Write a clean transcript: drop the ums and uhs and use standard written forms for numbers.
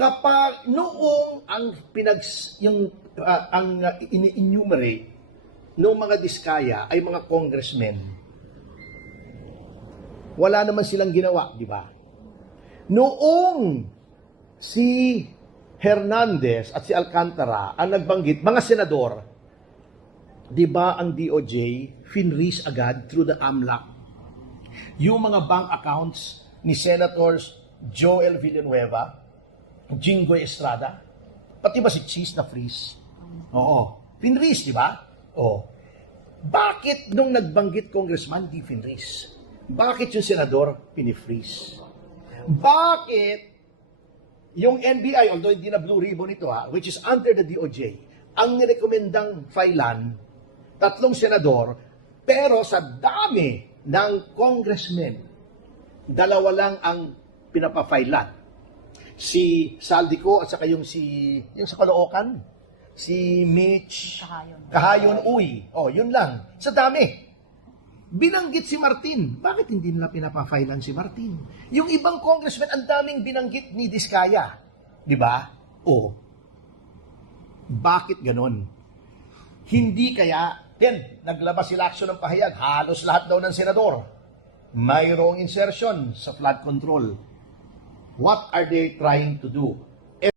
Kapag noong ang ini-enumerate noong mga diskaya ay mga congressmen, wala naman silang ginawa, di ba? Noong si Hernandez at si Alcantara ang nagbanggit, mga senador, di ba ang DOJ finreeze agad through the AMLAC yung mga bank accounts ni Senators Joel Villanueva, Jinggoy Estrada, pati ba si Cheese na freeze? Oo. Finreeze, di ba? Oo. Bakit nung nagbanggit congressman, di finreeze? Bakit yung senador, pinifreeze? Bakit yung NBI, although hindi na blue ribbon ito which is under the DOJ, ang nirekomendang filean, 3 senador, pero sa dami ng congressmen, 2 lang ang pinapafailan. Si Saldico at saka yung sa Caloocan, si Mitch Kahayon Uy. Oh, yun lang. Sa dami. Binanggit si Martin. Bakit hindi nila pinapafailan si Martin? Yung ibang congressman, ang daming binanggit ni Diskaya. Di ba? Oh. Bakit ganon? Hindi kaya, naglabas sila aksyon ng pahayag, halos lahat daw ng senador. Mayroong insertion sa flood control. What are they trying to do?